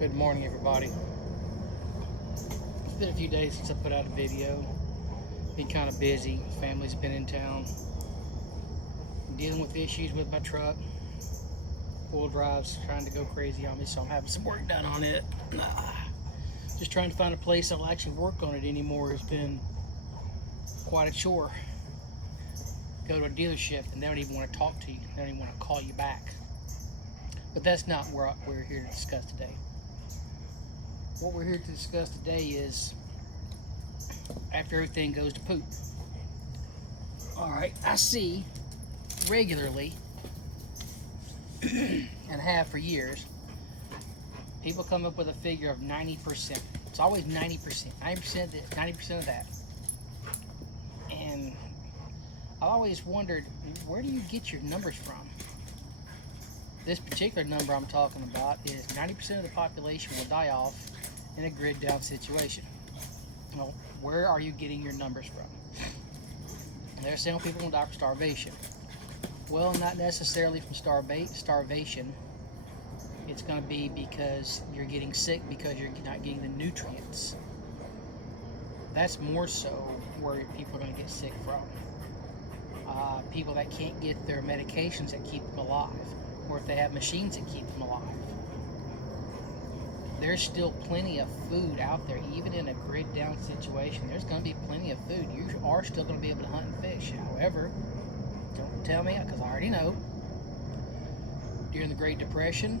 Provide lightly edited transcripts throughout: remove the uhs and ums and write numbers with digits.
Good morning, everybody. It's been a few days since I put out a video. Been kind of busy. Family's been in town. Dealing with issues with my truck. Full drives trying to go crazy on me, so I'm having some work done on it. Just trying to find a place I'll actually work on it anymore has been quite a chore. Go to a dealership and they don't even want to talk to you. They don't even want to call you back. But that's not what we're here to discuss today. What we're here to discuss today is after everything goes to poop. Alright, I see regularly and have for years, people come up with a figure of 90%. It's always 90%. 90% of this, 90% of that. And I've always wondered, where do you get your numbers from? This particular number I'm talking about is 90% of the population will die off in a grid down situation. Well, where are you getting your numbers from? They're saying people will die from starvation. Well, not necessarily from starvation. It's going to be because you're getting sick because you're not getting the nutrients. That's more so where people are going to get sick from. People that can't get their medications that keep them alive, or if they have machines that keep them alive. There's still plenty of food out there, even in a grid down situation. There's going to be plenty of food. You are still going to be able to hunt and fish. However, don't tell me, because I already know, during the Great Depression,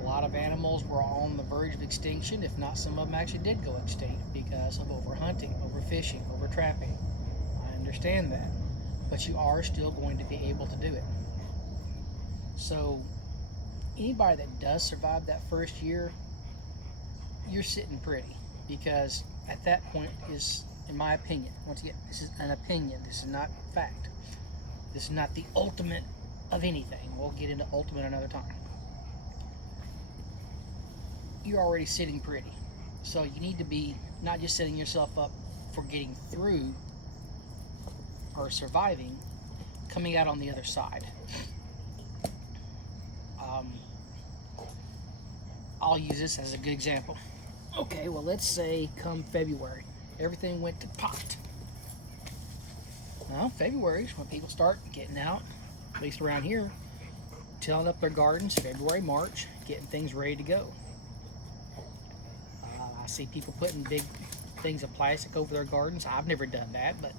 a lot of animals were on the verge of extinction. If not, some of them actually did go extinct because of overhunting, overfishing, overtrapping. I understand that, but you are still going to be able to do it. So anybody that does survive that first year, you're sitting pretty, because at that point is, in my opinion, once again, this is an opinion, this is not fact, this is not the ultimate of anything. We'll get into ultimate another time. You're already sitting pretty, so you need to be not just setting yourself up for getting through or surviving, coming out on the other side. I'll use this as a good example. Okay, well, let's say come February, everything went to pot. Well, February is when people start getting out, at least around here, tilling up their gardens, February, March, getting things ready to go. I see people putting big things of plastic over their gardens. I've never done that, but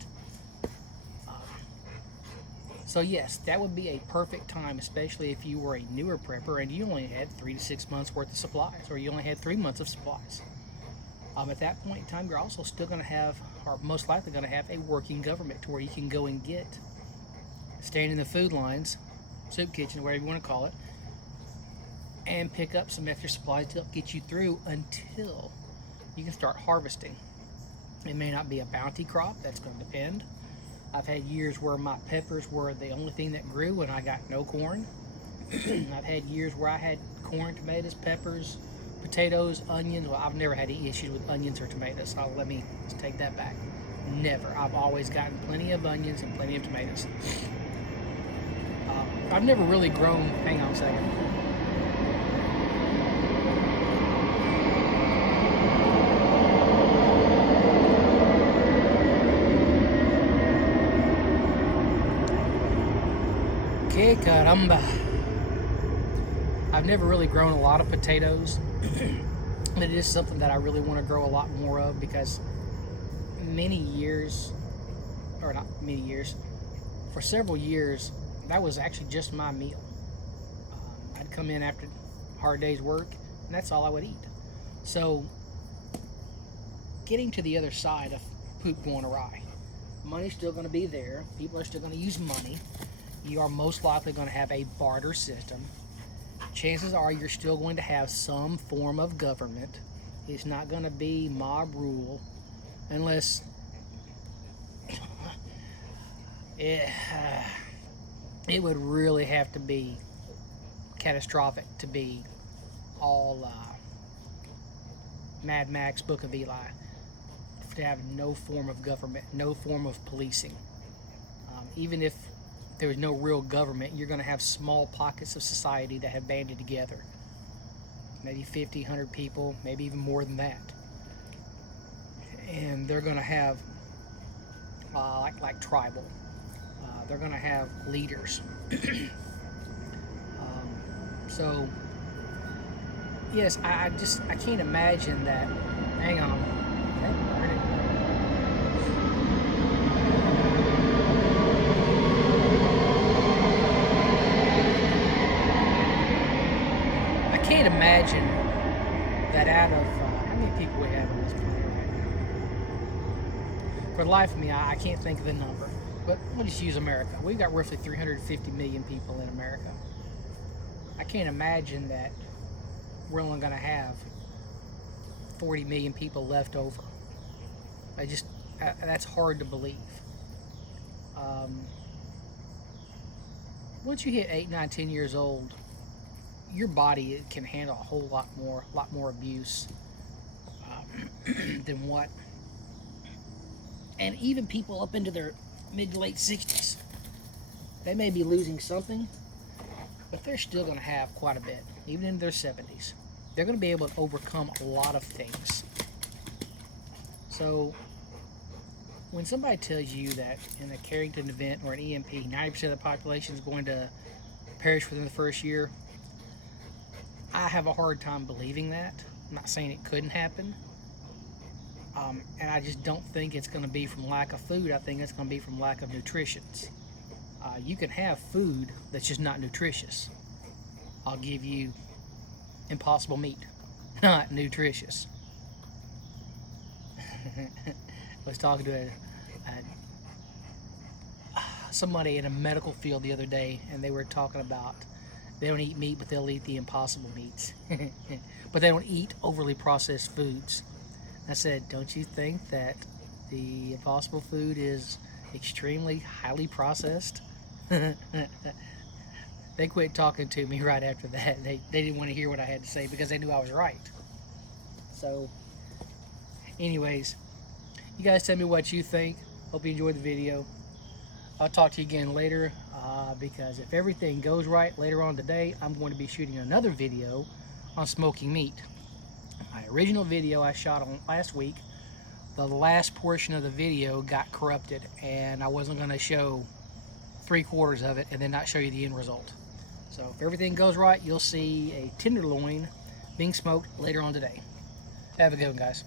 so yes, that would be a perfect time, especially if you were a newer prepper and you only had 3 to 6 months worth of supplies, or you only had 3 months of supplies. At that point in time, you're also still going to have, or most likely going to have, a working government to where you can go and get, stand in the food lines, soup kitchen, whatever you want to call it, and pick up some extra supplies to help get you through until you can start harvesting. It may not be a bounty crop, that's going to depend. I've had years where my peppers were the only thing that grew and I got no corn. I've had years where I had corn, tomatoes, peppers, potatoes, onions. Well, I've never had any issues with onions or tomatoes, so let me take that back. Never. I've always gotten plenty of onions and plenty of tomatoes. I've never really grown, hang on a second. Que caramba. I've never really grown a lot of potatoes. It is something that I really want to grow a lot more of, because many years, or not many years, for several years, that was actually just my meal. I'd come in after a hard day's work, and that's all I would eat. So, getting to the other side of poop going awry, money's still going to be there. People are still going to use money. You are most likely going to have a barter system. Chances are you're still going to have some form of government. It's not going to be mob rule, unless it would really have to be catastrophic to be all Mad Max, Book of Eli, to have no form of government, no form of policing. Even if there is no real government, you're going to have small pockets of society that have banded together. maybe 50, 100 people, maybe even more than that. And they're going to have like tribal. They're going to have leaders. So yes, I can't imagine that. Hang on. I can't imagine that out of how many people we have on this planet right now. For the life of me, I can't think of the number. But we'll just use America. We've got roughly 350 million people in America. I can't imagine that we're only going to have 40 million people left over. That's hard to believe. Once you hit 8, 9, 10 years old, your body can handle a whole lot more abuse than what. And even people up into their mid to late 60s, they may be losing something, but they're still going to have quite a bit, even in their 70s. They're going to be able to overcome a lot of things. So when somebody tells you that in a Carrington event or an EMP, 90% of the population is going to perish within the first year, I have a hard time believing that. I'm not saying it couldn't happen. And I just don't think it's going to be from lack of food. I think it's going to be from lack of nutrition. You can have food that's just not nutritious. I'll give you impossible meat, not nutritious. I was talking to somebody in a medical field the other day, and they were talking about they don't eat meat, but they'll eat the impossible meats. But they don't eat overly processed foods. I said, don't you think that the impossible food is extremely highly processed? They quit talking to me right after that. They didn't want to hear what I had to say because they knew I was right. So, anyways, you guys tell me what you think. Hope you enjoyed the video. I'll talk to you again later because if everything goes right later on today, I'm going to be shooting another video on smoking meat. My original video I shot on last week, the last portion of the video got corrupted and I wasn't going to show 3/4 of it and then not show you the end result. So if everything goes right, you'll see a tenderloin being smoked later on today. Have a good one, guys.